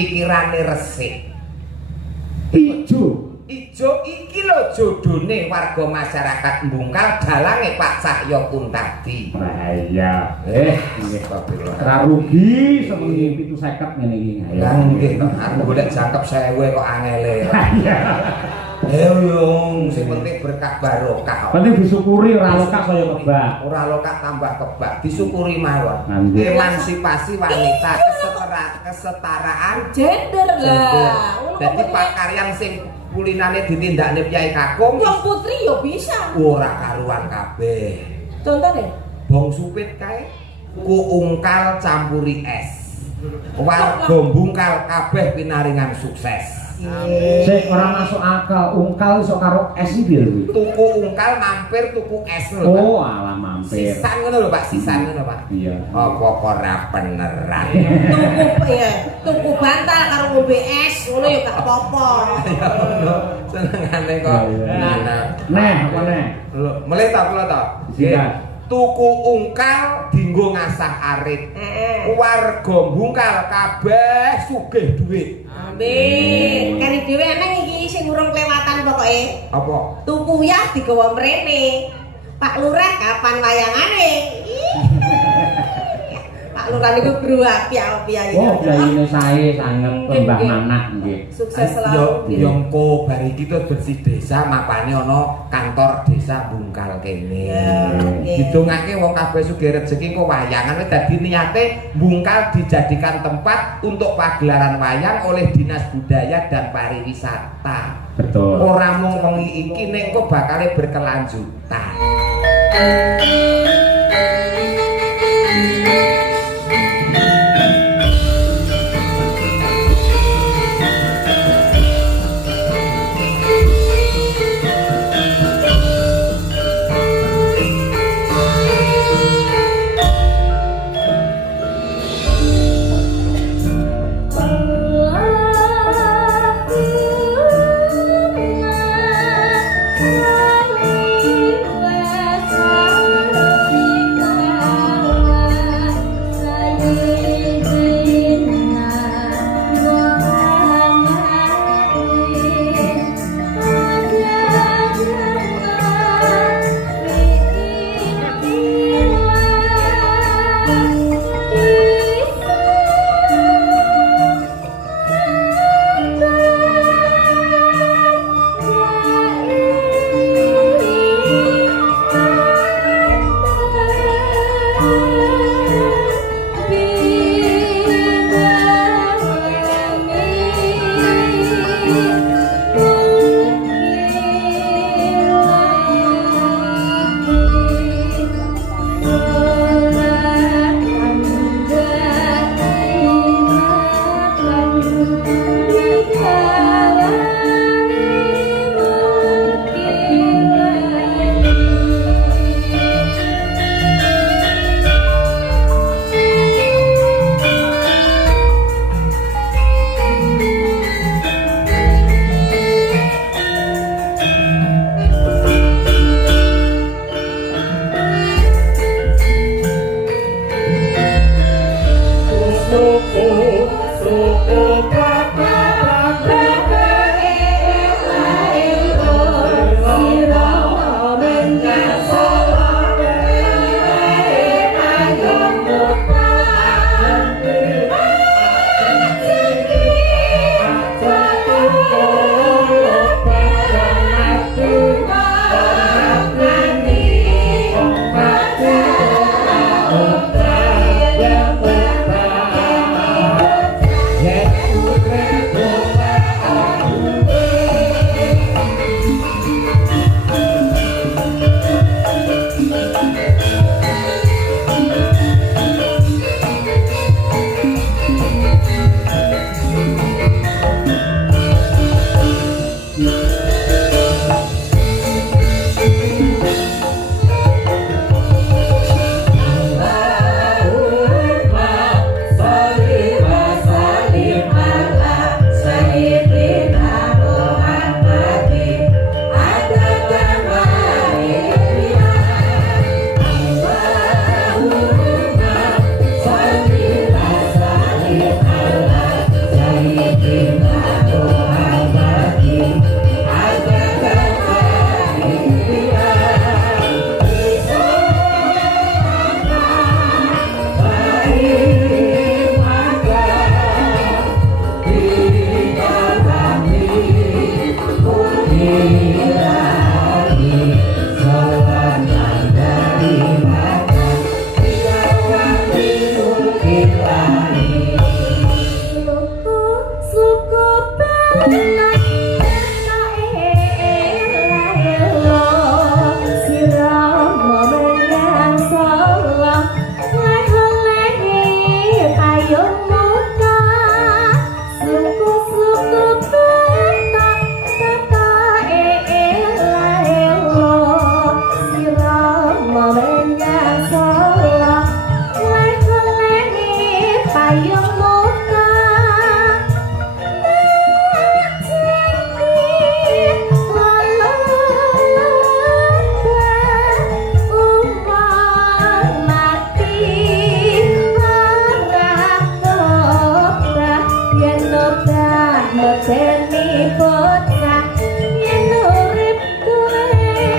pikirane resik. Ijo iki lho jodone warga masyarakat Mbungkal dalange Pak Cahyo Kuntadi. Lah iya. Nggih ora rugi semengi 750 ngene iki. Lah nggih kok arep golek jangkep 1000 kok angele. Iya. Yung sing penting berkah barokah. Penting disyukuri ora lokak saya kebak. Ora lokak tambah kebak, disyukuri mawon. Nggih. Emansipasi wanita, kesetaraan gender lah. Dadi pakaryan sing kulinane ditindakne Kyai Kakung. Wong putri yo bisa. Ora karuan kabeh. Contone? Bong supit kae ku ungkal campuri es. Warga Mbungkal kabeh pinaringan sukses. Sik ora masuk akal, ungkal iso karo es iki lho. Tuku ungkal mampir tuku es lho. Oh, alah mampir. Sisan ngono lho Pak, sisan ngono Pak. Iya. Apa ora beneran. Tuku bantal karo ngombe es, ngono ya gak apa-apa. Ya ngono. Senengane kok. Neh, apa neh? Lho, mulai ta kula ta. Sikat. Tuku ungkal dinggo ngasah arit. Warga Mbungkal kabeh sugih dhuwit. Amin. Kari dhewe eneng iki sing urung kelewatan pokoke. Apa? Tuku uyah digawa mrene. Pak Lurah kapan wayangane? Pak Lurah niku guru api-api ya. Oh, jayine sae sanget Mbah Manak nggih. Sukses selalu. Yo engko bar iki terus bersih desa mapane ana kantor desa Mbungkal kene. Didongake wong kabeh sugih rezeki kok wayangan wis dadi niate Mbungkal dijadikan tempat untuk pagelaran wayang oleh Dinas Budaya dan Pariwisata. Betul. Ora mung wengi iki nek kok bakale berkelanjutan. Yeah. ngajeni bocah yen urip kowe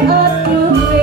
oduwe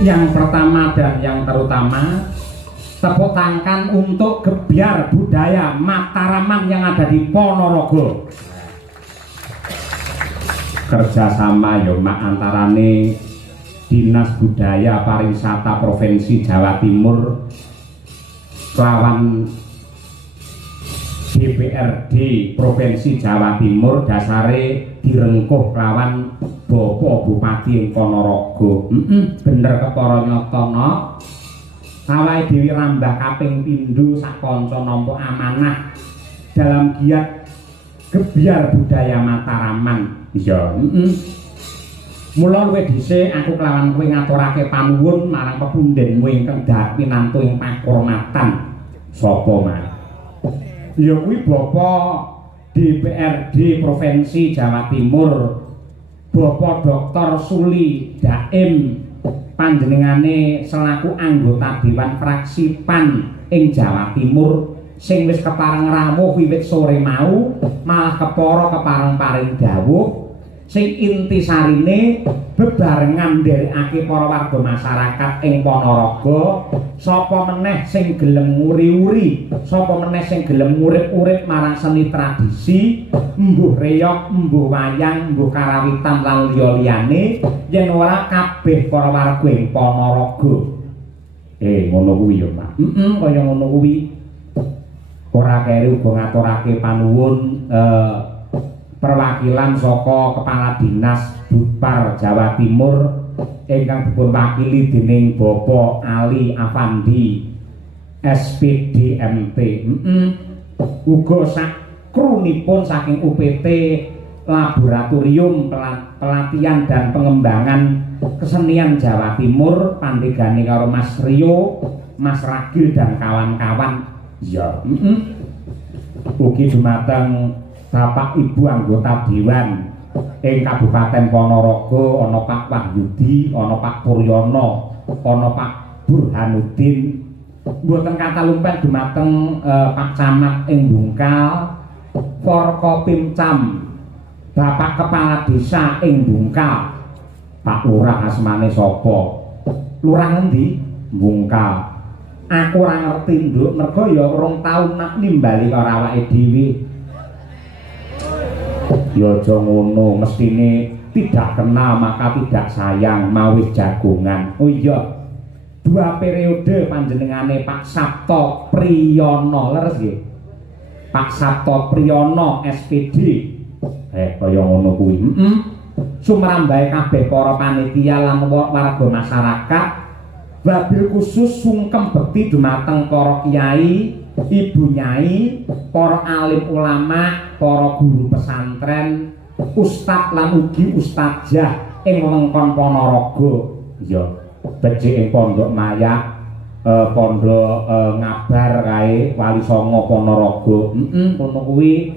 Yang pertama dan yang terutama, tepuk tangan untuk Gebyar Budaya Mataraman yang ada di Ponorogo. Kerjasama ya mak antarane Dinas Budaya Pariwisata Provinsi Jawa Timur lawan DPRD Provinsi Jawa Timur dasare direngkuh lawan Bapak Bupati ing Ponorogo. Bener kepara nyatana awake dhewe rambah kaping pindho sak kanca nampa amanah dalam giat Gebyar Budaya Mataraman. Iya, mula luwih dhisik aku kelawan kowe ngaturake panuwun marang pepundhenmu ingkang dhat pinantu ing pakurmatan. Sapa Mas? Ya kuwi Bapak DPRD Provinsi Jawa Timur, Bapak Dr. Suli Daim, panjenengane selaku anggota Dewan Fraksi PAN ing Jawa Timur sing wis kepareng rawuh wiwit sore mau, malah kepara kepareng paring dawuh sing intisarine bebarengan nderekake para warga masyarakat ing Ponorogo, sapa meneh sing gelem nguri-uri, sapa meneh sing gelem urip-urip marang seni tradisi, mbuh reog, mbuh wayang, mbuh karawitan lan liya-liyane, yen ora kabeh para warga ing Ponorogo. Ngono kuwi ya, Pak. Kaya ngono kuwi. Ora keri uga ngaturake panuwun perwakilan saka Kepala Dinas Budpar Jawa Timur ingkang dipun wakili dening Bapak Ali Afandi SPD MT. Uga sak krunipun saking UPT Laboratorium Pelatihan dan Pengembangan Kesenian Jawa Timur pandegane karo Mas Rio, Mas Ragil dan kawan-kawan. Ya, ugi dumateng Bapak Ibu anggota Dewan ing Kabupaten Ponorogo ana Pak Wahyudi, ana Pak Puryono, ana Pak Burhanuddin. Mboten kata lumpen dumateng Pak Camat ing Bungkal, Forkopimcam, Bapak Kepala Desa ing Bungkal. Pak Lurah asmane sapa? Lurah endi? Bungkal. Aku ora ngerti nduk, mergo ya rong taun nak nimbali karo awake dhewe. Ya aja ngono, mestine tidak kenal maka tidak sayang, mawis jagongan. Oh iya, 2 periode panjenengane Pak Sabto Priyono, leres nggih? Pak Sabto Priyono SPD. Kaya ngono kuwi. Sumrambahe kabeh para panitia lan warga masyarakat, wabil khusus sungkem bekti dumateng para kiai, ibu nyai, para alim ulama, para guru pesantren, ustad lan ugi ustadzah ing wewengkon Ponorogo. Ya, becik ing Pondok Maya, Pondok Ngabar kae Wali Songo Ponorogo. Ngono kuwi.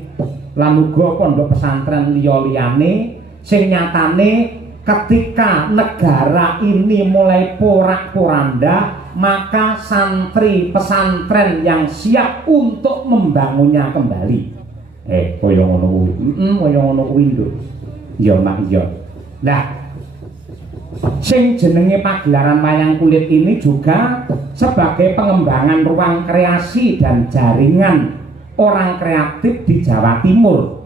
Lan uga pondok pesantren liya-liyane sing nyatane ketika negara ini mulai porak-poranda, maka santri pesantren yang siap untuk membangunnya kembali. Kaya ngono kuwi. Kaya ngono kuwi lho. Ya mak iya. Lah sing jenenge pagelaran wayang kulit ini juga sebagai pengembangan ruang kreasi dan jaringan orang kreatif di Jawa Timur.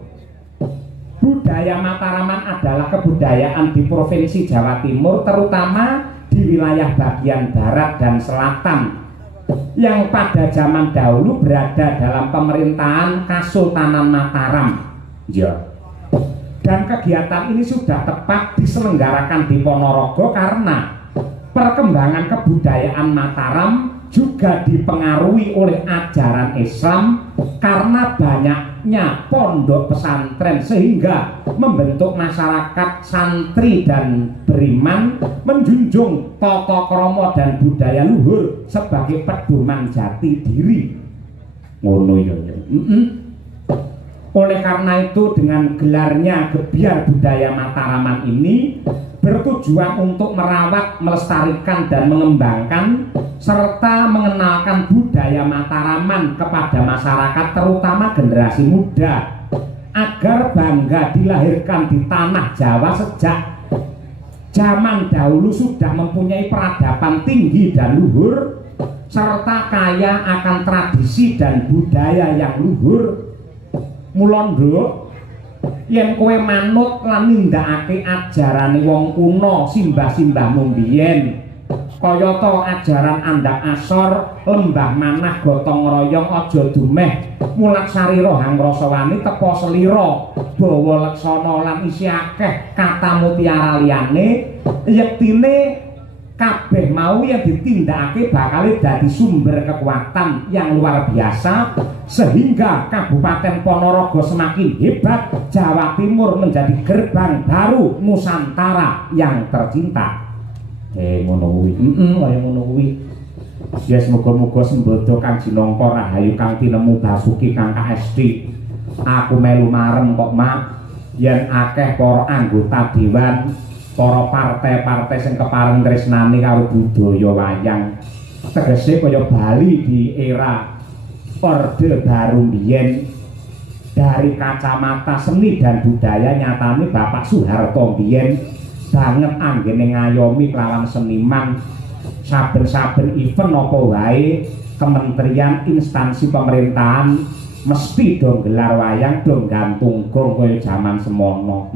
Budaya Mataraman adalah kebudayaan di Provinsi Jawa Timur, terutama di wilayah bagian barat dan selatan yang pada zaman dahulu berada dalam pemerintahan Kasultanan Mataram. Ya. Dan kegiatan ini sudah tepat diselenggarakan di Ponorogo karena perkembangan kebudayaan Mataram juga dipengaruhi oleh ajaran Islam karena banyaknya pondok pesantren sehingga membentuk masyarakat santri dan beriman menjunjung tata krama dan budaya luhur sebagai pedoman jati diri. Ngono ya. Oleh karena itu dengan gelarnya Gebyar Budaya Mataraman ini bertujuan untuk merawat, melestarikan dan mengembangkan serta mengenalkan budaya Mataraman kepada masyarakat terutama generasi muda agar bangga dilahirkan di tanah Jawa sejak zaman dahulu sudah mempunyai peradaban tinggi dan luhur serta kaya akan tradisi dan budaya yang luhur. Mula nduk yen kowe manut lan nindakake ajarane wong kuno simbah-simbahmu mbiyen kaya ta ajaran Andak Asor, Lembah Manah Gotong Royong aja dumeh mulat sarira hangrasawani tepa selira bawa leksana lan isi akeh kata mutiara liyane yektine kabeh mau yang ditindakake bakal dadi sumber kekuatan yang luar biasa sehingga Kabupaten Ponorogo semakin hebat, Jawa Timur menjadi gerbang baru Nusantara yang tercinta. Ngono kuwi. Kaya ngono kuwi. Ya semoga-moga sembodo Kang Jinongko rahayu Kang tinemu Basuki Kang KSD. Aku melu marem kok Mak yen akeh para anggota dewan, para partai-partai sing kepareng tresnani karo budaya wayang. Tegese kaya Bali di era Orde Baru biyen dari kacamata seni dan budaya nyatane Bapak Soeharto biyen banget anggene ngayomi kelawan seniman saben-saben event apa wae kementerian instansi pemerintahan mesti dong gelar wayang dong gantung gong kaya jaman semono.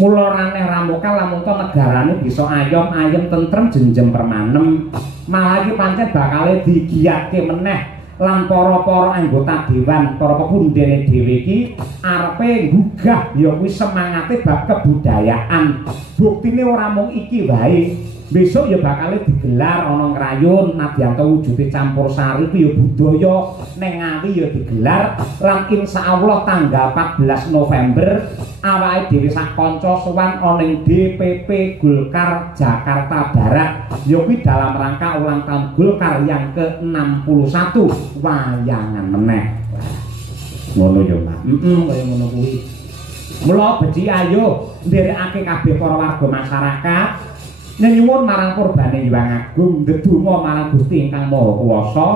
Mula raneh ramuka lamun to negarane bisa ayom-ayem tentrem jenjem permanem malah iki pancen bakal digiyatke meneh lan para-para anggota dewan, para pepundhene dhewe iki arepe nggugah ya kuwi semangate bab kebudayaan. Buktine ora mung iki wae. Besok ya bakal digelar ana ngrayun nadyanto wujude campur sari ku ya budaya ning Ngawi ya digelar lan insyaallah tanggal 14 November awake dhewe sak kanca sowan ana ing DPP Golkar Jakarta Barat ya kuwi dalam rangka ulang tahun Golkar yang ke-61 wayangan meneh. Ngono ya Mas. Kaya ngono kuwi. Mula beci ayo nderekake kabeh para warga masyarakat nyuwun marang Purbane Hyang Agung ndedonga marang Gusti ingkang Maha Kuwasa.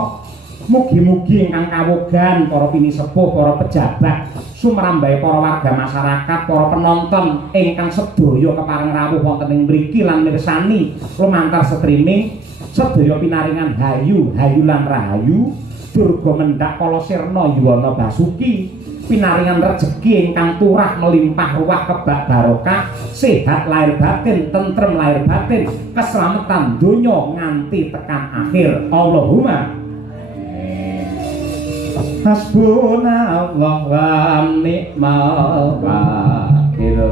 Mugi-mugi ingkang kawogan para pinisepuh, para pejabat, sumrambahe para warga masyarakat, para penonton ingkang sedaya kepareng rawuh wonten ing mriki lan mirsani lumantar streaming sedaya pinaringan hayu lan rahayu, durga mendak kala sirna yuwana basuki, pinaringan rejeki ingkang turah melimpah ruah kebak barokah, sehat lahir batin, tentrem lahir batin, keselamatan donya nganti tekan akhir. Allahumma hasbunallah wa ni'mal wakil.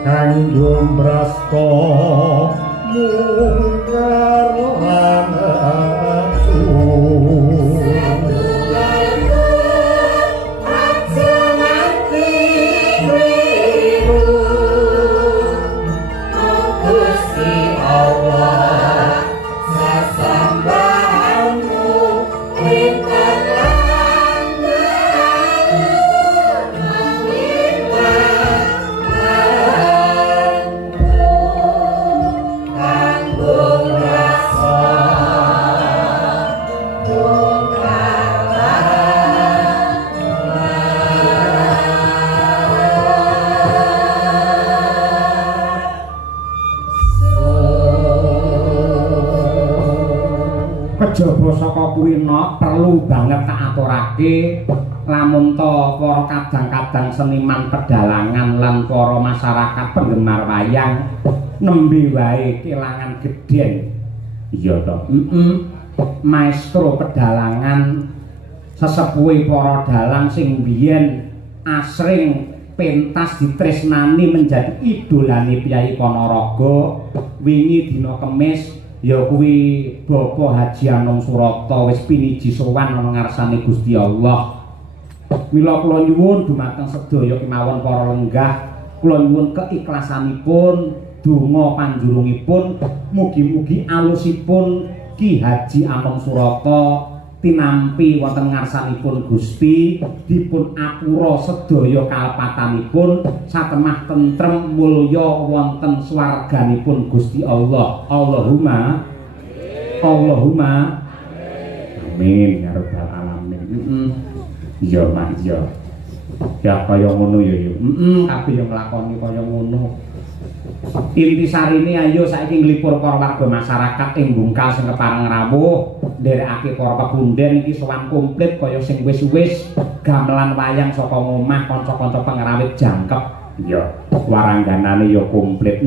Kanggo kejaba saka kuwi perlu banget tak aturake lamun to para kadang-kadang seniman pedalangan lan para masyarakat penggemar wayang nembe wae kelangan gedhen. Iya to. Maestro pedalangan sesepuhe para dalang sing biyen asring pentas ditresnani menjadi idolane Kyai Ponorogo wingi dina Kemis ya kuwi Bapak Haji Anom Surata wis piniji sowan ana ngarsane Gusti Allah. Mila kula nyuwun dumateng sedaya kemawon para lenggah kula nyuwun keikhlasanipun donga panjurungipun mugi-mugi alusipun Ki Haji Anom Surata tinampi wonten ngarsanipun Gusti dipun apura sedaya kalepatanipun satemah tentrem mulya wonten swarganipun Gusti Allah. Allahumma amin ya rabbal alamin. Iya Mas ya. Ya kaya ngono ya yo. Kabeh yo nglakoni kaya ngono. Intisarine ayo saiki nglipur para warga masyarakat ing Bungkal sing kepareng rawuh nderekake para pebunden iki sowan komplit kaya sing wis-wis gamelan wayang saka omah kanca-kanca pengrawit jangkep. Iya, warangganane ya komplit.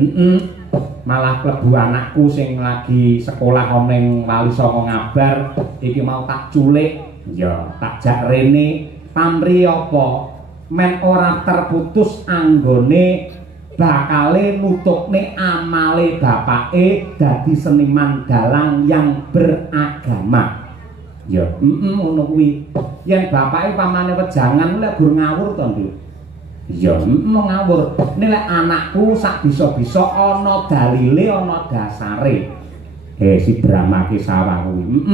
Malah klebu anakku sing lagi sekolah ana ing Wali Songo Ngabar iki mau tak culik. Ya, tak jak rene pamri apa men ora terputus anggone bakale nutukne amale bapake dadi seniman dalang yang beragama. Ya, ngono kuwi. Yen bapake pamane wejangan lek gur ngawur to, Nduk. Ya, ngawur. Nek lek anakku sak bisa-bisa ana dalile, ana dasare. Si Brahma ki sawah kuwi.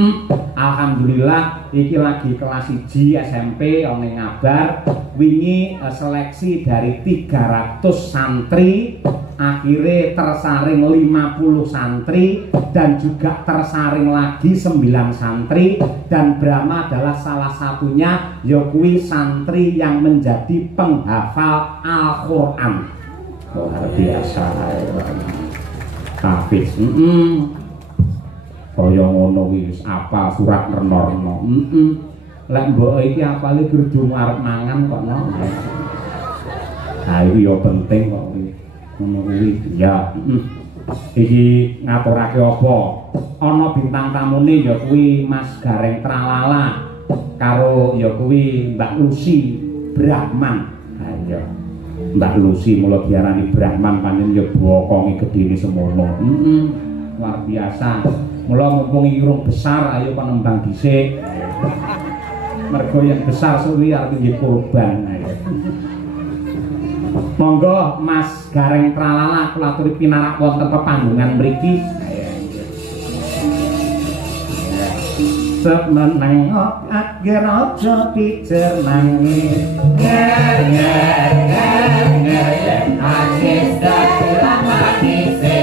Alhamdulillah iki lagi kelas 1 SMP ana Ngabar. Wingi seleksi dari 300 santri akhirnya tersaring 50 santri dan juga tersaring lagi 9 santri dan Brahma adalah salah satunya yaitu santri yang menjadi penghafal Al-Quran. Luar biasa Hafiz. Kaya ngono wis apa surat reno-reno. Lek mbok iki apale gerdu arep mangan kok no. Ha iki yo penting kok kuwi. Ngono kuwi ya. Iki ngaturake apa? Ana bintang tamune ya kuwi Mas Gareng Tralala karo ya kuwi Mbak Lucy Brahman. Ha iya. Mbak Lucy mula diarani Brahman panen ya bokonge gedene semono. Luar biasa. Mula mumpung irung besar ayo penembang dhisik. Mergo yang besar suwi arep nggih kurban. Monggo Mas Gareng Tralala kula aturi pinarak wonten pepanggungan mriki. Semeneng ager aja pijer nangis. Agis dadi ramatise.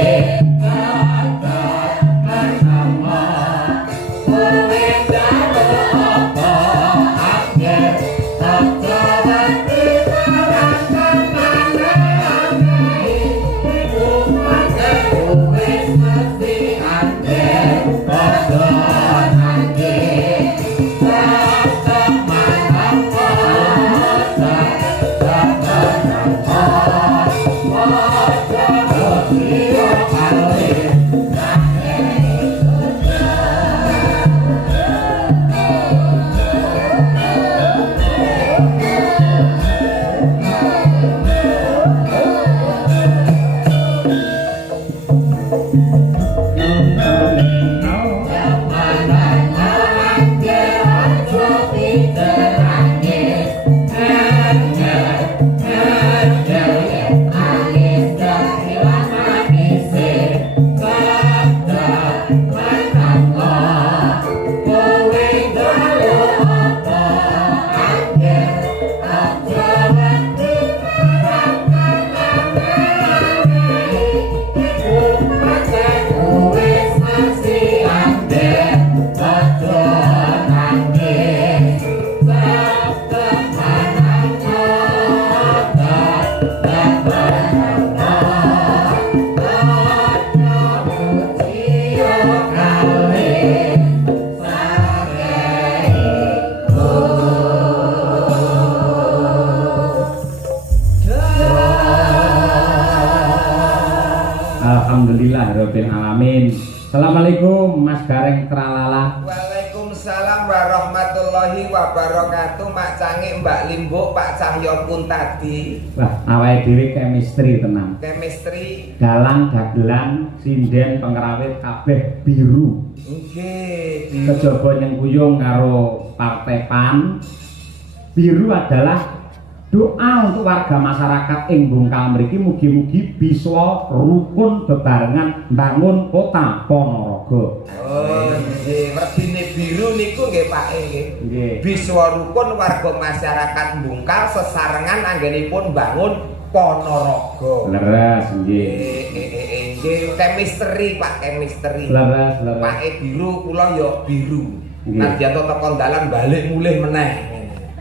rabbil alamin. Assalamualaikum Mas Gareng Tralala. Waalaikumsalam warahmatullahi wabarakatuh. Mak Canggih, Mbak Limbuk, Pak Cahyo pun tadi. Wah, awake dhewe chemistry tenang. Chemistry. Dalang dagelan sinden pengrawit kabeh biru. Nggih, Kejaba nyengkuyung karo Partai PAN. Biru adalah doa untuk warga masyarakat ing Bungkal mriki mugi-mugi bisa rukun bebarengan bangun kota Ponorogo. Oh, nggih, werdine biru niku nggih Pak nggih. Nggih. Bisa rukun warga masyarakat Bungkal sesarengan anggenipun bangun Ponorogo. Leres nggih. Nggih, chemistry Pak, chemistry. Leres, leres. Pake biru, kula ya biru. Nggih. Nanti atau tekan dalan balik mulih meneh.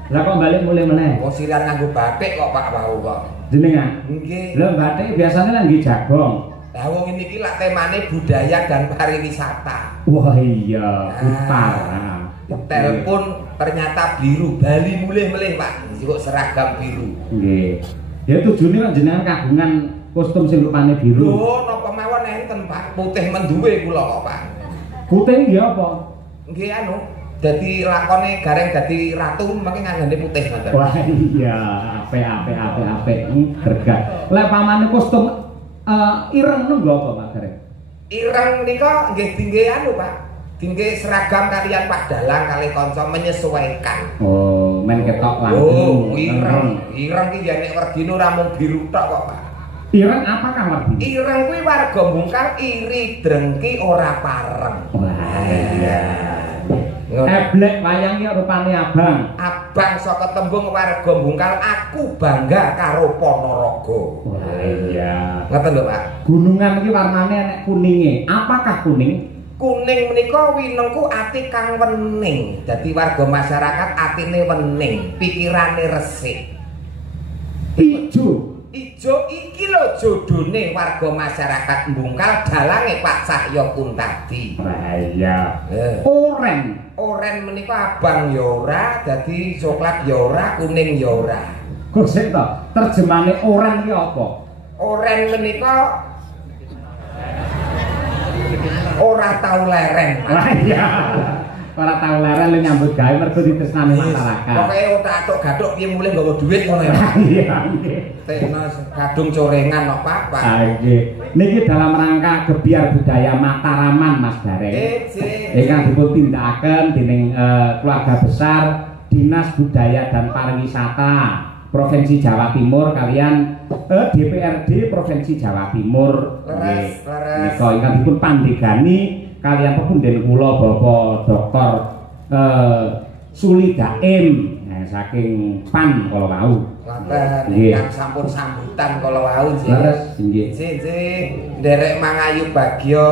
Lah kok balik mulai meneh? Wong sirian nganggo batik kok Pak wau kok. Jenengan? Nggih. Lho batik biasanya lah nggih jagong. Lah wong iki lak temane budaya dan pariwisata. Wah iya, putar. Telepon ternyata biru, Bali mulih melih Pak. Kok seragam biru. Nggih. Ya tujuane kan jenengan kagungan kostum sing rupane biru. Lho napa mawon enten Pak, putih menduwe kula kok Pak. Putih nggih apa? Nggih anu, dadi lakone Gareng dadi ratu mangke nganggane putih ngoten. Wah iya, apik. Bergah. Lah pamane kostum ireng nunggu apa Pak Gareng? Ireng nika nggih dingge anu Pak. Dingge seragam kalian Pak Dalang kali kanca menyesuaikan. Oh, men ketok Oh, langsung. ireng ki ya nek werdine ora mung biru tok kok Pak. Ireng apakah wargine? Ireng kuwi warga Bungkal iri drengki ora pareng. Wah iya. Eblek wayang iki rupane abang. Abang saka tembung warga Bungkal, aku bangga karo Ponorogo. Wah iya. Ngoten lho Pak. Gunungan iki warnane enek kuninge. Apakah kuning? Kuning menika winengku ati kang wening. Dadi warga masyarakat atine wening, pikirane resik. Ijo. Ijo iki lho jodone warga masyarakat Bungkal dalange Pak Cahyo Kuntadi. Wah iya. Oren. Oren menika abang ya ora, dadi coklat ya ora, kuning ya ora. Kok sik to? Terjemane oren ki apa? Oren menika ora tau leren. Wah iya. Ora tau leren lu nyambut gawe mergo ditresnani masyarakat. Pokoke otak-atok gathuk piye mulih nggawa dhuwit ngono ya. Iya nggih. Tekno kadung corengan kok Pak. Ah nggih. Niki dalam rangka gebiar budaya Mataraman Mas Gareng. Ingkang dipun tindakaken dening keluarga besar Dinas Budaya dan Pariwisata Provinsi Jawa Timur kalian DPRD Provinsi Jawa Timur. Leres. Nika ingkang dipun pandegani kalian pepunden kula Bapak Dr. Suli Daim saking PAN kala wau. Ngoten ingkang sampun sambutan kala wau nggih. Leres nggih. Nggih. Nderek Mangayu Bagyo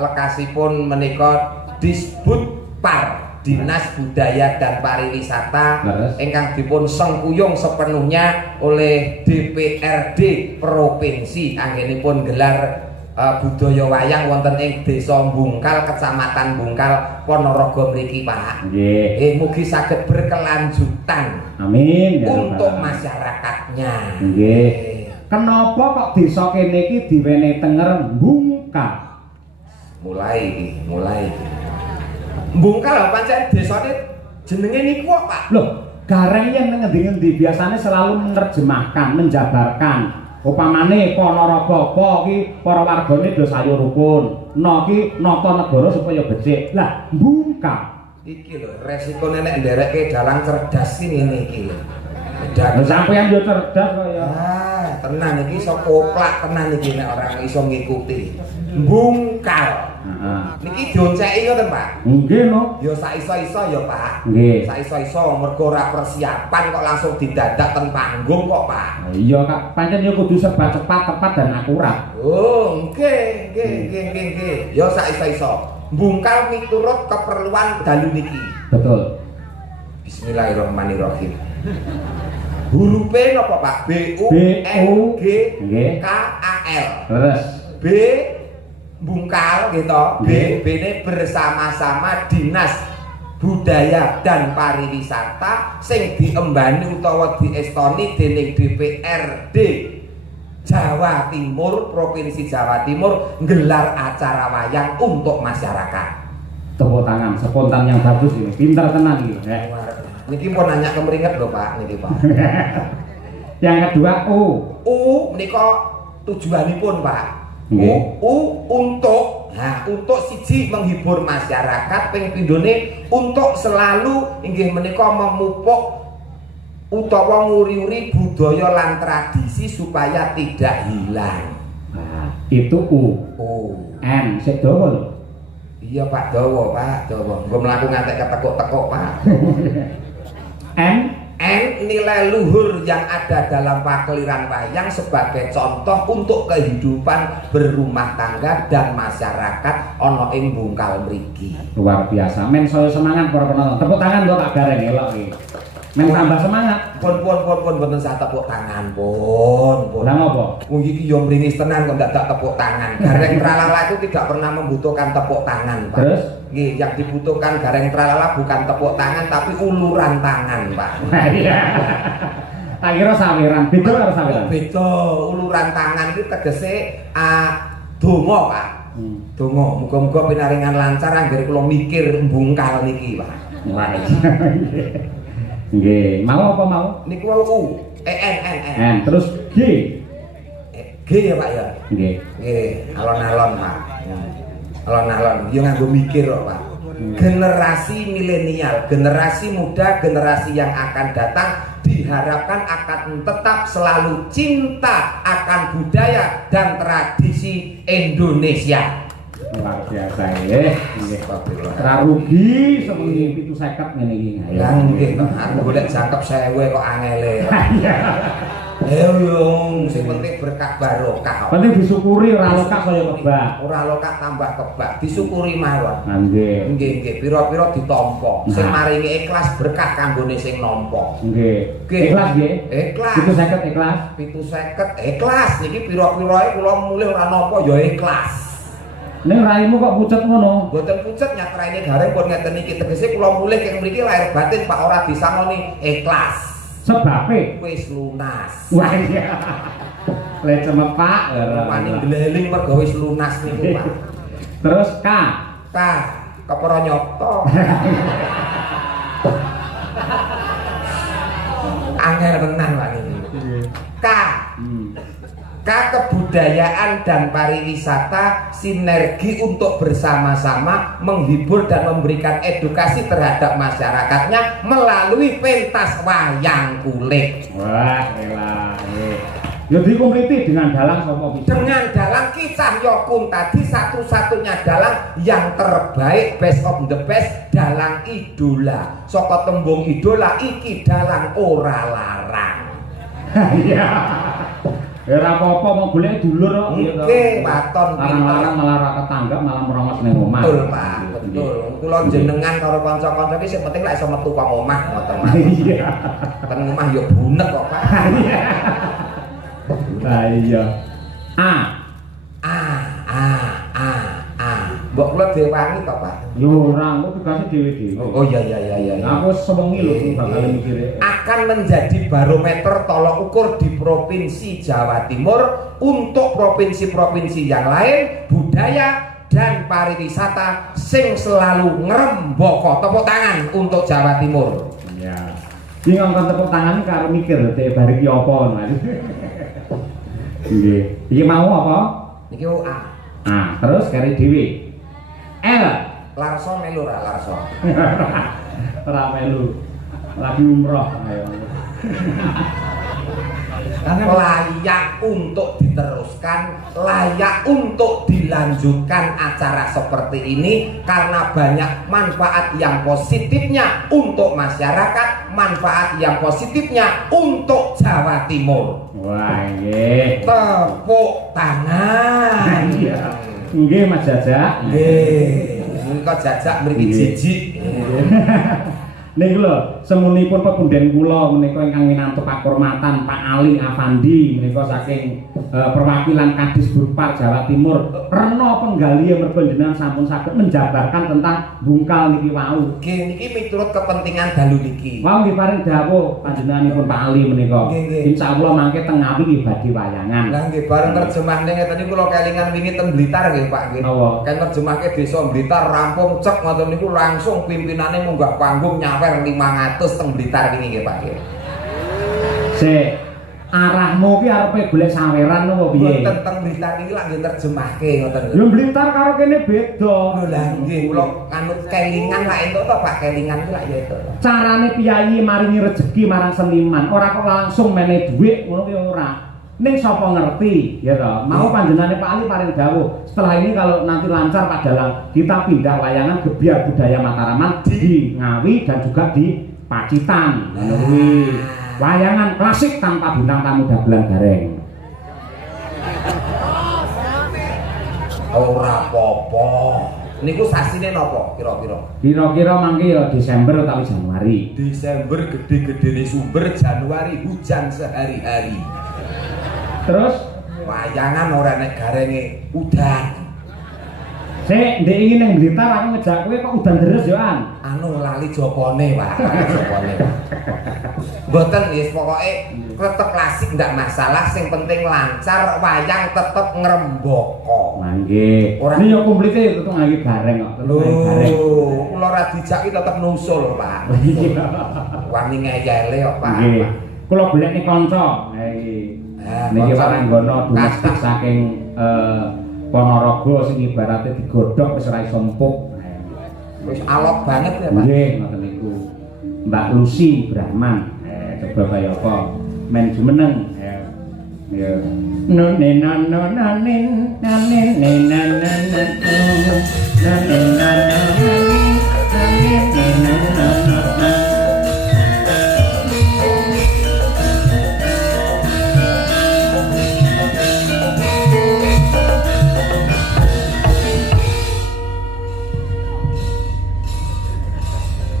lekasipun menika Disbudpar Dinas Budaya dan Pariwisata ingkang dipun sengkuyung sepenuhnya oleh DPRD Provinsi anggenipun gelar budaya wayang wonten ing Desa Bungkal, Kecamatan Bungkal, Ponorogo mriki Pak. Nggih. Mugi saged berkelanjutan. Amin ya untuk masyarakatnya. Nggih. Kenapa kok desa kene iki diwenehi tenger Bungkal? Mulai. Bungkal pancen desane jenenge niku kok Pak. Loh, Gareng yen ngendi-endi biasanya selalu menerjemahkan, menjabarkan. Upamane Ponorogo apa iki para wargane do sayo rukun. No ki nata negara supaya becik. Lah, Bungkal iki lho resikone nek nderekke dalang cerdas ki ngene iki lho. Dan sampeyan yo cerdas kok ya. Tenan iki iso koplak tenan iki nek ora iso ngikuti. Bungkal. Heeh. Niki dionceki ngoten Pak. Nggih no. Ya sak iso-iso ya Pak. Nggih. Sak iso-iso mergo ora persiapan kok langsung didadak ten panggung kok Pak. Iya Kak, pancen yo kudu serba cepat, tepat dan akurat. Oh, nggih. Ya sak iso-iso. Bungkal miturut keperluan dalu niki. Betul. Bismillahirrahmanirrahim. Hurufe napa Pak? B U N G K A L. Terus B Bungkal gitu. B ne bersama-sama Dinas Budaya dan Pariwisata sing diembani utawa diestoni dening DPRD Jawa Timur, Provinsi Jawa Timur nggelar acara wayang untuk masyarakat. Tepuk tangan, spontan yang bagus ini, pintar tenang ini. Niki mau nanya kemeringet lho Pak, niki Pak. Yang kedua menika tujuanipun Pak. Nggih. Untuk untuk siji menghibur masyarakat, ping pindhone untuk selalu inggih menika memupuk utawa nguri-uri budaya lan tradisi supaya tidak hilang. Nah, itu N sik dawa lho. Iya Pak, dawa Pak, dawa. Nggo mlaku ngantek ketekuk-tekuk Pak. N nilai luhur yang ada dalam pakeliran wayang sebagai contoh untuk kehidupan berumah tangga dan masyarakat ana ing Bungkal mriki. Luar biasa. Men saya semangat para penonton. Tepuk tangan kok tak gareng elok iki. Men tambah semangat. Pun mboten sah tepuk tangan pun. Lah ngopo? Wong iki yo mringis tenan kok ndak tepuk tangan. Gareng tralala itu tidak pernah membutuhkan tepuk tangan, Pak. Terus? Nggih, yang dibutuhkan gareng tralala bukan tepuk tangan tapi uluran tangan, Pak. Iya. Tak kira saweran. Beda karo saweran. Beda, uluran tangan itu tegese donga, Pak. Donga, muga-muga pinaringan lancar anggere kula mikir Bungkal niki, Pak. Wah. Nggih, mau apa mau? Niku U, N. Terus G. G ya Pak ya? Nggih. Nggih, alon-alon Pak. Alon-alon, yo nganggo mikir kok Pak. Generasi milenial, generasi muda, generasi yang akan datang diharapkan akan tetap selalu cinta akan budaya dan tradisi Indonesia. Luar biasa ya. Nggih. Ora rugi semengi 750 ngene iki. Ya nggih, aku golek jangkep 1000 kok angele. Ayo yo, sing penting berkah barokah. Penting disyukuri ora lokak kaya kebak. Ora lokak tambah kebak, disyukuri mawon. Nggih. Nggih, pira-pira ditampa. Sing maringi ikhlas berkah kanggone sing nampa. Nggih. Ikhlas nggih? Ikhlas. 750 ikhlas. 750 ikhlas. Niki pira-pirae kula mulih ora nampa ya ikhlas. Ning raimu kok pucet ngono? Mboten pucet nyatraine gareng pun ngeten iki tegese kula mulih keng mriki lahir batin Pak ora disangoni ikhlas. Sebabe Wis lunas. wah iya. Le cemepak Paning gleling mergo wis lunas niku Pak. Terus K. Kepara nyoto. Angel tenan Pak niki. K. Kebudayaan dan pariwisata sinergi untuk bersama-sama menghibur dan memberikan edukasi terhadap masyarakatnya melalui pentas wayang kulit. Wah, elah. Ya dikompleti dengan dalang sapa bisa? Dengan dalang Kisah Yokun tadi satu-satunya dalang yang terbaik, best of the best, dalang idola. Saka tembung idola iki dalang ora larang. Iya. Ya ora apa-apa mau golek dulur kok. Nggih, waton larang-larang malah ra ketanggap malah merongos ning omah. Betul, Pak. Betul. Kula jenengan karo kanca-kanca iki sing penting lek iso metu kok omah ngoten. Iya. Ten omah ya bunek kok, Pak. Lah iya. A. Mbok kula dewangi to, Pak. Yo ora, kok tugasnya dhewe-dhewe. Oh iya. Aku sewengi lho bakal mikire. Akan menjadi barometer tolok ukur di Provinsi Jawa Timur untuk provinsi-provinsi yang lain, budaya dan pariwisata sing selalu ngrembaka. Tepuk tangan untuk Jawa Timur. Iya. Iki ngongkon tepuk tangan karo mikir lho teh bar iki apa ngono. Nggih. Iki mau apa? Niki A. Terus kari dhewe. L. Larso melu ra Larso. Ora melu. Lagi umroh ayo. Layak untuk diteruskan, layak untuk dilanjutkan acara seperti ini karena banyak manfaat yang positifnya untuk masyarakat, manfaat yang positifnya untuk Jawa Timur. Wah, nggih. Tepuk tangan. Iya. Nggih Mas Jajak. Nggih. Engko jajak mriki jijik. Niku lho, semunipun pepunden kula menika ingkang minangka pakurmatan Pak Ali Afandi menika saking perwakilan Kadis Budpar Jawa Timur. Rena penggali mergo jenengan sampun saged menjabarkan tentang bungkal niki wau. Nggih niki miturut kepentingan dalu niki. Wau nggih paring dawuh panjenenganipun Pak Ali menika. Insyaallah mangke teng Ngawi nggih badhe wayangan. Lah nggih bareng terjemahne ngeten niku kula kelingan wingi teng Blitar nggih Pak nggih. Kan terjemahke desa Blitar rampung cek ngoten niku langsung pimpinane munggah panggung nyawer 500 teng Blitar wingi nggih Pak nggih. Sik arahmu ki arepe golek saweran apa piye? Mboten teng Blitar iki lak nggih terjemahke ngoten lho. Yo Blitar karo kene beda. Lho lah nggih kula anut kelingan lak entuk to Pak kelingan ki lak ya itu. Carane piyayi maringi rejeki marang seniman, ora kok langsung meneh dhuwit ngono ki ora. Ning sapa ngerti ya toh. Mau panjenengane Pak Ali paring dawuh. Setelah ini kalau nanti lancar Pak Dalang, kita pindah wayangan Gebyar Budaya Mataraman di Ngawi dan juga di Pacitan. Ngono kuwi. Wayangan klasik tanpa bintang tamu dagelan gareng. Ora apa-apa. Niku sasine napa kira-kira? Kira-kira mangke ya Desember utawi Januari. Desember gede-gedene sumber, Januari hujan sehari-hari. Terus wayangan ora nek garenge udan. Sik, ndek iki ning Blitar aku ngejak kowe kok udan deres yo an. Anu lali jopone, Pak. Jopone. Mboten wis pokoke tetep klasik ndak masalah, sing penting lancar, wayang tetep ngrembaka. Nggih. Ini yo komplite tetep ngangge gareng kok. Lho, kula ora dijaki tetep nusul, Pak. Wani ngeyele kok, Pak. Nggih. Kula golekne kanca. Ha iki. Niki Waranggono domestik saking Ponorogo sing ibarate digodhog wis ora iso empuk. Wis alot banget ya, Pak. Nggih, ngoten niku. Mbak Lucy Brahman. Coba kaya apa? Men jumeneng. Ya. No ne no no nanin nanin ne nanan nanin nanan.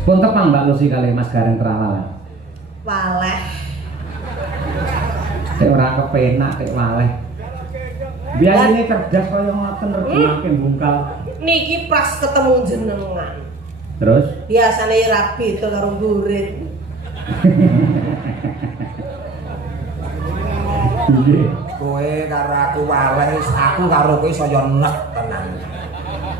Pun tepang Mbak Lucy kali Mas Gareng Terawala. Waleh. Tek ora kepenak tek waleh. Biasane cerdas kaya ngoten rejimake bungkal. Niki pas ketemu jenengan. Terus? Biasane rabi itu karo murid. Kowe karo aku waleh, aku karo kowe saya nek tenan.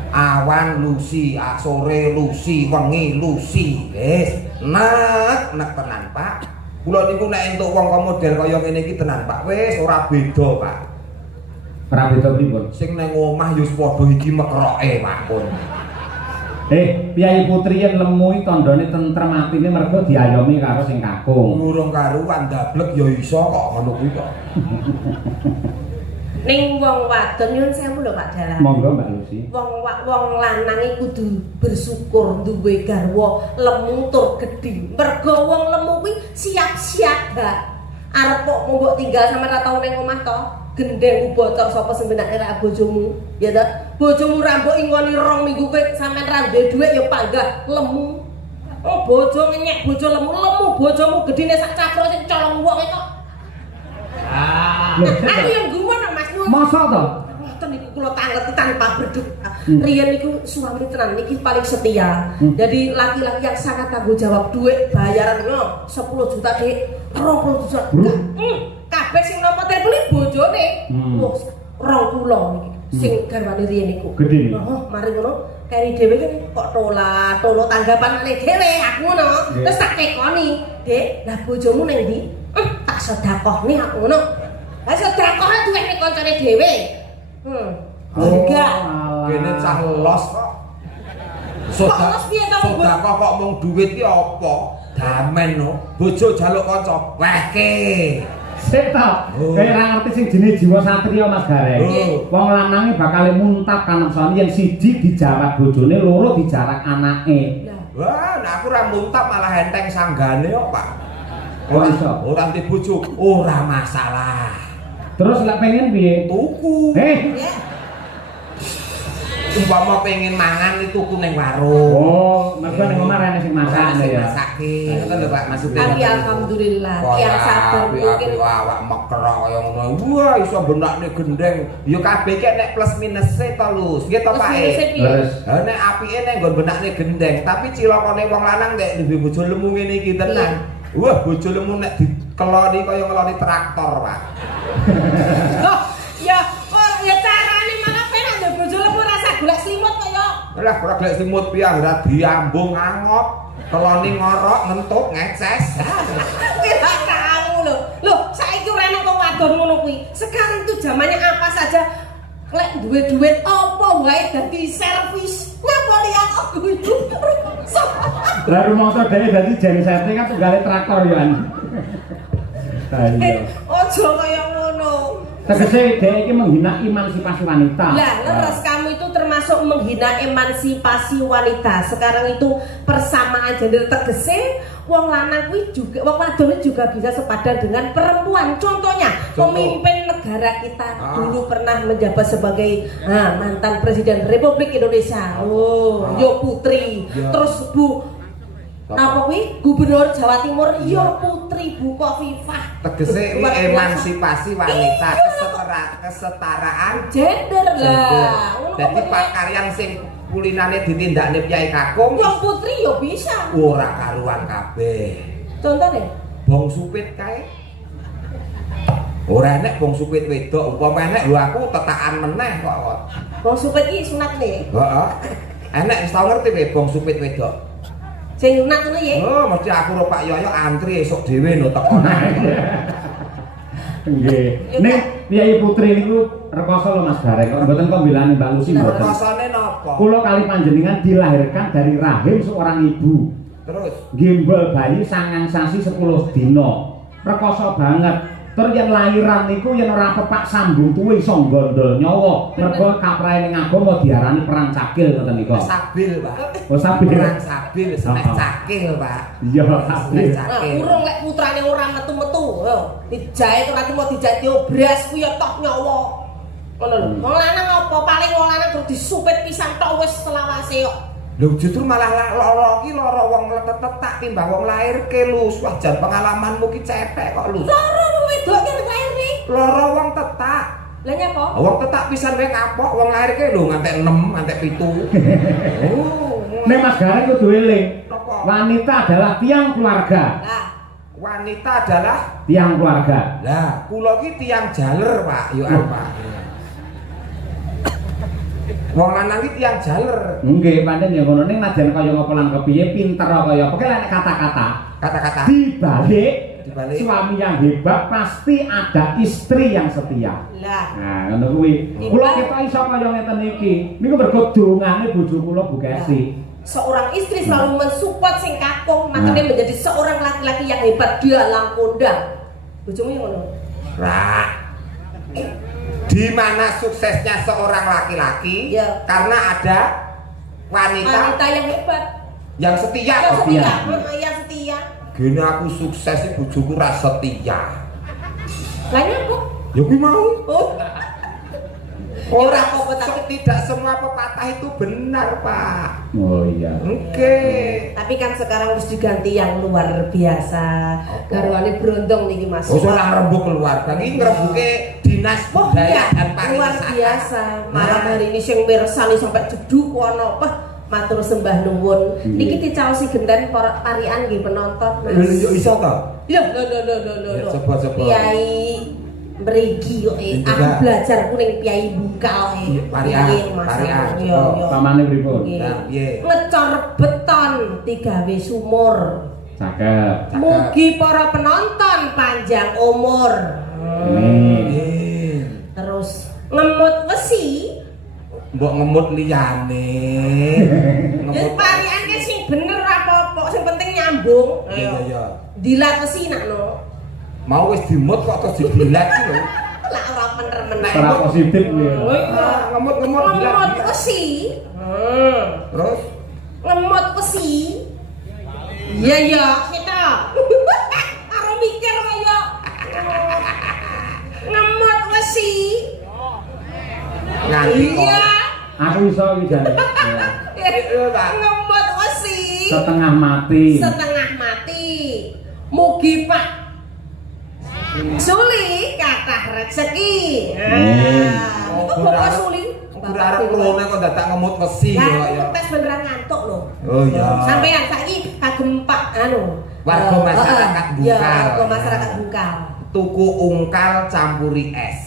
Awan Lucy, sore Lucy, wengi Lucy. Wis, nek tenan, Pak. Kula niku nek entuk wong model kaya ngene iki tenan, Pak. Wis ora beda, Pak. Ora beda pripun? Sing nang omah ya padha iki mekroke, Pak pun. Piyayi Putri yen lemu iki tandane tentrem atine mergo diayomi karo sing kakung. Urung karuan dablek ya iso kok ngono kuwi kok. Ning wong wadon nyuwun sewu lho Pak Dalang. Monggo Mbak Lucy. Wong lanang iki kudu bersyukur duwe garwa lemu tur gedhi. Mergo wong lemu kuwi siap-siap gak arep kok mbok tinggal sampe ra tau ning omah to. Gendeng bocor sapa sing benake ra bojomu. Ya ta? Bojomu ra mbok ingoni 2 minggu kowe sampean ra duwe dhuwit ya panggah lemu. Oh bojo ngenyek bojo lemu bojomu gedine sak cakro sing colong wong kok. Aku yang gumun Mas Nur. Masa to? Ngoten niku kula tangleti tanpa berduk. Riyen niku suami tenan niki paling setia. Jadi laki-laki yang sangat tanggung jawab, duit bayaran 10 juta Dik, 20 juta. Kabeh sing nampa telepon bojone. Wah, 20 niki. Sing garwane riyen niku. Gedhe. Heeh, mari ngono kari dhewe kan kok tolo tanggapan ale dhewe aku ngono. Terus tak tekoni, Dik, lah bojomu ning ndi? Tak sedekahne aku ngono. Lah sedekah duwene kancane dhewe. Enggak. Kene cah los kok. Sedekah kok mung duit ki apa? Damen no. Bojo jaluk kanca. Wehke. Sik ta. Kowe ora ngerti sing jenenge jiwa satria Mas Gareng. Wong lanange bakal muntap kaneksane yen siji dijawab bojone, loro dijarak anake. Wah, nek aku ora muntap malah enteng sanggane kok, Pak. Oh iso. Ora anti bojo, ora masalah. Terus lek pengen piye? Tuku. umpama pengen mangan itu tuku ning warung. Oh, mergo ning omah rene sing masak ya. Masake, ngoten lho Pak maksudnya. Tapi alhamdulillah, yang sabar mungkin awak mekrok kaya ngono. Wah, iso benakne gendeng. Ya kabeh ki nek plus minus to lho. Nggih to Pak. Terus nek apike nek nggon benakne gendeng, tapi cilokane wong lanang nek duwe bojo lemu ngene iki tenan. Wah, bojo lemu nek dikeloni kaya ngeloni traktor, Pak. Loh, ya kok ya carane malah penak ndek bojo lemu rasa golek selimut kaya. Lah ora golek selimut piye ora diambung angop, keloni ngorok ngentut ngeces. Kira kamu lho. Loh, saiki ora enak kok wadon ngono kuwi. Sekarang itu zamannya apa saja lek duwe duit apa wae dadi servis. Ngapa lihat aku itu? lah rumangsa dhewe dadi gensetting kan tunggale traktor ya. Ayo. Ojo kaya ngono. Tegese dhek iki menghina emansipasi wanita. Lah, leres kamu itu termasuk menghina emansipasi wanita. Sekarang itu persamaan gender tegese wong lanang kuwi juga wong wadon juga bisa sepadan dengan perempuan. Contohnya, pemimpin negara kita dulu pernah menjabat sebagai mantan Presiden Republik Indonesia. Yo Putri. Terus Bu napa kuwi Gubernur Jawa Timur yo Putri Bu Khofifah. Tegese iki emansipasi wanita, kesetaraan gender lah. Dadi pakaryan sing kulinane ditindakne Kyai Kakung wong putri yo bisa. Ora karuan kabeh. Contone Bong supit kae. Ora enek bong supit wedok, upama enek lho aku tetakan meneh kok. Bong supit iki sunat nih. Heeh. Enek wis tau ngerti kowe bong supit wedok. Sing sunat ngono ya. Oh, mesti aku karo Pak Yoyo antri esuk dhewe no teko nang. Nggih. Ning Kyai Putri niku rekoso lho Mas Gareng, kok mboten kok bilani Mbak Lucy mboten. Rekosane napa? Kula kali panjenengan dilahirkan dari rahim seorang ibu. Terus Gimbal bayi 9 sasi 10 dina. Rekoso banget. Terus yang lahiran niku yen ora pepak sambung tuwe iso gondol nyawa. Mergo kaprahe ning agama diarani perang cakil ngoten niku. sabil, Pak. Oh sabil. Perang sabil senek cakil, Pak. Iya, sabil. Urung lek putrane ora metu-metu. Yo, dijahit ora mau dijahit yo bras kuwi yo tok nyawa. Ngono lho. Wong lanang apa paling wong lanang kudu disupit pisan tok wis selawase kok. Lho justru malah lara iki lara wong tetak timbang wong lairke lho. Wah, jan pengalamanmu ki cetek kok lho. Lara wedok ki lair iki. Lara wong tetak. Lah nyapa? Wong tetak pisan wae kapok, wong lairke lho ngantek 6, ngantek 7. Oh. Nek Mas Gareng kudu eling. Apa? Wanita adalah tiang keluarga. Lah, Wanita adalah Tiang keluarga. lah, kula ki tiang jaler, Pak. Yo apa? Wong lanang iki tiang jaler. Nggih, pancen ya ngono ning najan kaya ngapa lan kepiye pinter kaya apa lek kata-kata. Kata-kata Dibalik dibalik suami yang hebat pasti ada istri yang setia. lah. Nah, ngono kuwi. Kula kita iso kaya ngeten iki. Niku mergo dongane bojo kula Bu Kesi. Seorang istri selalu mensupport sing kakung, makanya menjadi seorang laki-laki yang hebat dalam kondang. Bojomu yang ngono. Ra. Di mana suksesnya seorang laki-laki? Ya. Karena ada wanita yang hebat, yang setia. yang kok. setia, yang setia. Gini aku sukses sih bojoku ra setia. Banyak kok. Ya kuwi mau. Oh, Ora apa-apa, tapi- tidak semua pepatah itu benar, Pak. Oh iya. Oke. tapi kan sekarang harus diganti yang luar biasa. Garwane brondong niki Mas. Oh, ora ngrembug keluarga iki ngrebuke dinas Oh budaya iya, dan luar pariwisata. biasa. Malam hari ini sing mirsani sampai jeduk ono apa? Matur sembah nuwun. Niki dicaosi genten para parian nggih penonton. Mas. Lho iso to? Ya, Ya, coba-coba. Kiai Mrigi kok Juga. aku belajar kuning Kiai Bungkal Parian, parian. Yo yo. Pamane pripun? Nah, piye? Ngecor beton digawe sumur. Cakep. Mugi para penonton panjang umur. Nggih. Terus ngemut wesi. Mbok ngemut liyane. Ya parian ki sing bener apa-apa, sing penting nyambung. Iya, iya. Dilat wesi nakno. Mau wis dimut kok terus dibilat iki lho. Lah ora bener meneh. Ora positif kuwi. Ngemut-ngemut bilat. Ngemut wesi. Terus Ngemut wesi. Iya ya, kita. Karo mikir kaya. Ngemut wesi. nganti kok. Iya. Aku iso iki jane. Ngemot wesi. Setengah mati. Setengah mati. Mugi Pak Suli kathah rezeki. Kok Suli? Ora arep klone kok dadak ngemut wesi kok ya. Tes beneran ngantuk lho. Oh iya. Sampeyan saiki kagem Pak anu Warga masyarakat ya, Bungkal. warga masyarakat Bungkal. Tuku ungkal campuri es.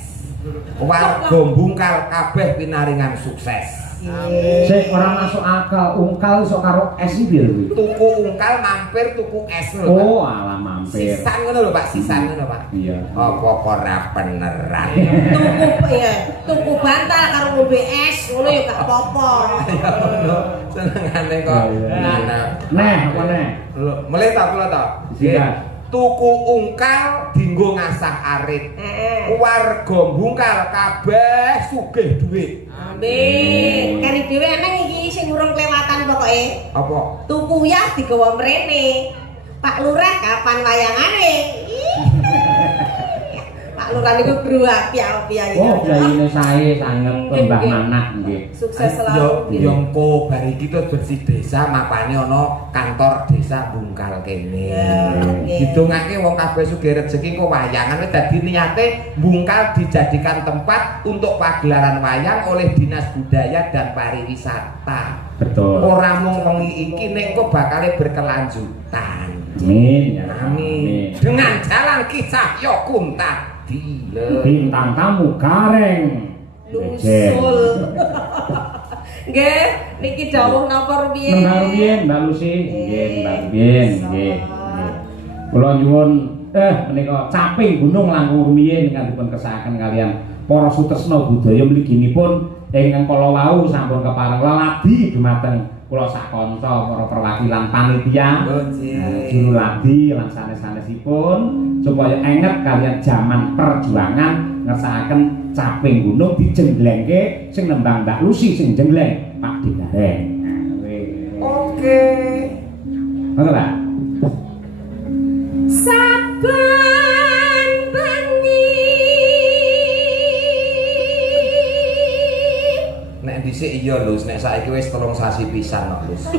Warga Bungkal kabeh pinaringan sukses. Sik ora masuk akal, ungkal iso karo es iki lho. Tuku ungkal mampir tuku es lho. Oh, alah mampir. Sisan ngono lho Pak, sisan ngono Pak. Iya. Apa kok ora beneran? Tuku bantal karo ngombe es ngono ya gak apa-apa. Ya ngono. Senengane kok. Neh, apa neh? Lho, mulai ta kula ta. Sikat. Tuku ungkal dinggo ngasah arit. Warga Bungkal kabeh sugih dhuwit. Amin. Kari dhewe eneng iki sing urung kelewatan pokoke. Apa? Tuku uyah digawa mrene. Pak Lurah kapan wayangane? Pak Lurah niku bro api-api. Oh, jayine sae sanget Mbah Manak nggih. Sukses selalu. Yo engko bar iki terus bersih desa mapane ana kantor desa Bungkal kene. Didongake wong kabeh sugih rezeki kok wayangan wis dadi niate Bungkal dijadikan tempat untuk pagelaran wayang oleh Dinas Budaya dan Pariwisata. Betul. Ora mung wengi iki nek kok bakal berkelanjutan. Amin. Amin. Dengan jalan kisah Yokunta. Bintang tamu gareng Lusul. Nggih, niki dawuh napa rumiyin? Mbak Rumiyin, Mbak Lucy. Nggih, Mbak Rumiyin, nggih. Kula nyuwun menika caping gunung langkung rumiyin ingkang dipun kersakaken kalian para sutresna budaya mliginipun ingkang kala wau sampun kepareng leladi dumateng kula sak kanca para perwakilan panitia juru ladi lan sanes-sanesipun supaya enget kalian zaman perjuangan ngersakaken caping gunung dijenglengke sing nembang Mbak Lucy sing jengleng Pak Digareng. Oke. Ngono Pak. Saben bengi Nek dhisik iya Lus, nek saiki wis 3 sasi pisan kok Lus.